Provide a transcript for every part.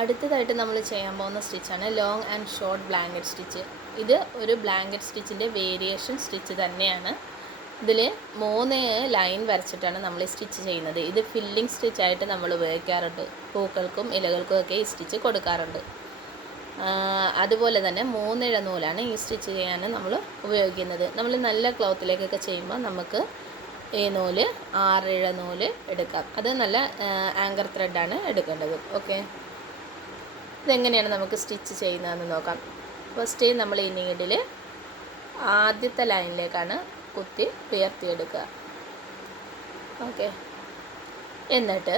അടുത്തതായിട്ട് നമ്മൾ ചെയ്യാൻ പോകുന്ന സ്റ്റിച്ചാണ് long and short blanket stitch. ഇത് ഒരു ബ്ലാങ്കറ്റ് സ്റ്റിച്ചിൻ്റെ വേരിയേഷൻ സ്റ്റിച്ച് തന്നെയാണ്. ഇതിൽ 3 ലൈൻ വരച്ചിട്ടാണ് നമ്മൾ സ്റ്റിച്ച് ചെയ്യുന്നത്. ഇത് ഫില്ലിംഗ് സ്റ്റിച്ചായിട്ട് നമ്മൾ ഉപയോഗിക്കാറുണ്ട്. പൂക്കൾക്കും ഇലകൾക്കും ഒക്കെ ഈ സ്റ്റിച്ച് കൊടുക്കാറുണ്ട്. അതുപോലെ തന്നെ 3 ഇഴ നൂലാണ് ഈ സ്റ്റിച്ച് ചെയ്യാൻ നമ്മൾ ഉപയോഗിക്കുന്നത്. നമ്മൾ നല്ല ക്ലോത്തിലേക്കൊക്കെ ചെയ്യുമ്പോൾ നമുക്ക് ഈ നൂല് 6 ഇഴ നൂല് എടുക്കാം. അത് നല്ല ആങ്കർ ത്രെഡാണ് എടുക്കേണ്ടത്. ഓക്കെ, ഇതെങ്ങനെയാണ് നമുക്ക് സ്റ്റിച്ച് ചെയ്യുന്നതെന്ന് നോക്കാം. ഫസ്റ്റ് നമ്മൾ ഈ നീഡിൽ ആദ്യത്തെ ലൈനിലേക്കാണ് കുത്തി ഉയർത്തിയെടുക്കുക. ഓക്കെ, എന്നിട്ട്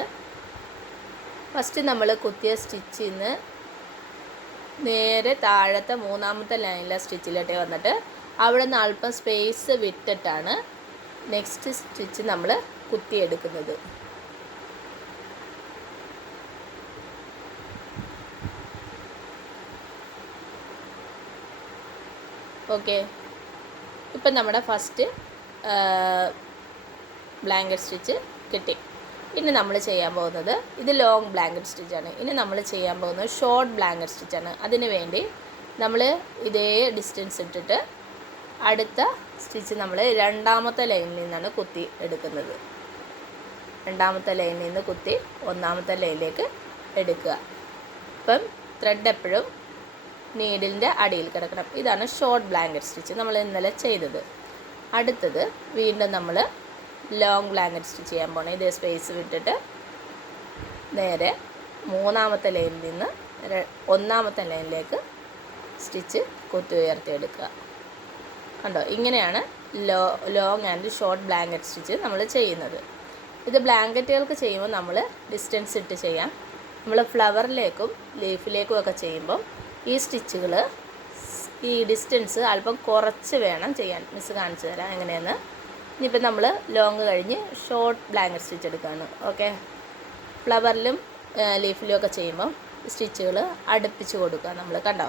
ഫസ്റ്റ് നമ്മൾ കുത്തിയ സ്റ്റിച്ചിൽ നിന്ന് നേരെ താഴത്തെ 3ാമത്തെ ലൈനിലെ സ്റ്റിച്ചിലോട്ട് വന്നിട്ട് അവിടെ നിന്ന് അല്പം സ്പേസ് വിട്ടിട്ടാണ് നെക്സ്റ്റ് സ്റ്റിച്ച് നമ്മൾ കുത്തിയെടുക്കുന്നത്. ഓക്കെ, ഇപ്പം നമ്മുടെ ഫസ്റ്റ് ബ്ലാങ്കറ്റ് സ്റ്റിച്ച് കിട്ടി. ഇനി നമ്മൾ ചെയ്യാൻ പോകുന്നത് ഇത് ലോങ് ബ്ലാങ്കറ്റ് സ്റ്റിച്ചാണ്. ഇനി നമ്മൾ ചെയ്യാൻ പോകുന്നത് ഷോർട്ട് ബ്ലാങ്കറ്റ് സ്റ്റിച്ചാണ്. അതിന് വേണ്ടി നമ്മൾ ഇതേ ഡിസ്റ്റൻസ് ഇട്ടിട്ട് അടുത്ത സ്റ്റിച്ച് നമ്മൾ 2ാമത്തെ ലൈനിൽ നിന്നാണ് കുത്തി എടുക്കുന്നത്. 2ാമത്തെ ലൈനിൽ നിന്ന് കുത്തി 1ാമത്തെ ലൈനിലേക്ക് എടുക്കുക. ഇപ്പം ത്രെഡ് എപ്പോഴും നീഡിലിൻ്റെ അടിയിൽ കിടക്കണം. ഇതാണ് ഷോർട്ട് ബ്ലാങ്കറ്റ് സ്റ്റിച്ച് നമ്മൾ ഇന്നലെ ചെയ്തത്. അടുത്തത് വീണ്ടും നമ്മൾ ലോങ് ബ്ലാങ്കറ്റ് സ്റ്റിച്ച് ചെയ്യാൻ പോകണം. ഇതേ സ്പേസ് വിട്ടിട്ട് നേരെ 3ാമത്തെ ലൈനിൽ നിന്ന് 1ാമത്തെ ലൈനിലേക്ക് സ്റ്റിച്ച് കുത്തി ഉയർത്തിയെടുക്കുക. കണ്ടോ, ഇങ്ങനെയാണ് long and short blanket stitch നമ്മൾ ചെയ്യുന്നത്. ഇത് ബ്ലാങ്കറ്റുകൾക്ക് ചെയ്യുമ്പോൾ നമ്മൾ ഡിസ്റ്റൻസ് ഇട്ട് ചെയ്യാം. നമ്മൾ ഫ്ലവറിലേക്കും ലീഫിലേക്കും ഒക്കെ ചെയ്യുമ്പം ഈ സ്റ്റിച്ചുകൾ ഈ ഡിസ്റ്റൻസ് അല്പം കുറച്ച് വേണം ചെയ്യാൻ. മിസ് കാണിച്ചു തരാം എങ്ങനെയെന്ന്. ഇനിയിപ്പോൾ നമ്മൾ ലോങ് കഴിഞ്ഞ് ഷോർട്ട് ബ്ലാങ്കറ്റ് സ്റ്റിച്ച് എടുക്കുകയാണ്. ഓക്കെ, ഫ്ലവറിലും ലീഫിലും ഒക്കെ ചെയ്യുമ്പം സ്റ്റിച്ചുകൾ അടുപ്പിച്ച് കൊടുക്കുക നമ്മൾ. കണ്ടോ,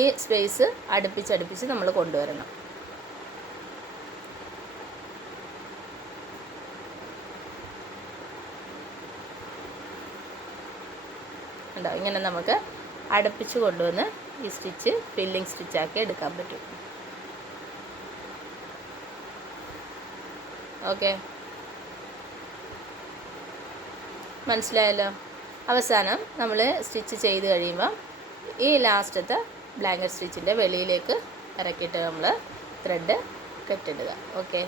ഈ സ്പേസ് അടുപ്പിച്ചടുപ്പിച്ച് നമ്മൾ കൊണ്ടുവരണം. ഉണ്ടോ, ഇങ്ങനെ നമുക്ക് അടുപ്പിച്ച് കൊണ്ടുവന്ന് ഈ സ്റ്റിച്ച് ഫില്ലിംഗ് സ്റ്റിച്ചാക്കി എടുക്കാൻ പറ്റും. ഓക്കെ, മനസ്സിലായല്ലോ. അവസാനം നമ്മൾ സ്റ്റിച്ച് ചെയ്ത് കഴിയുമ്പോൾ ഈ ലാസ്റ്റത്തെ ബ്ലാങ്കറ്റ് സ്റ്റിച്ചിൻ്റെ വെളിയിലേക്ക് ഇറക്കിയിട്ട് നമ്മൾ ത്രെഡ് കെട്ടിടുക. ഓക്കെ.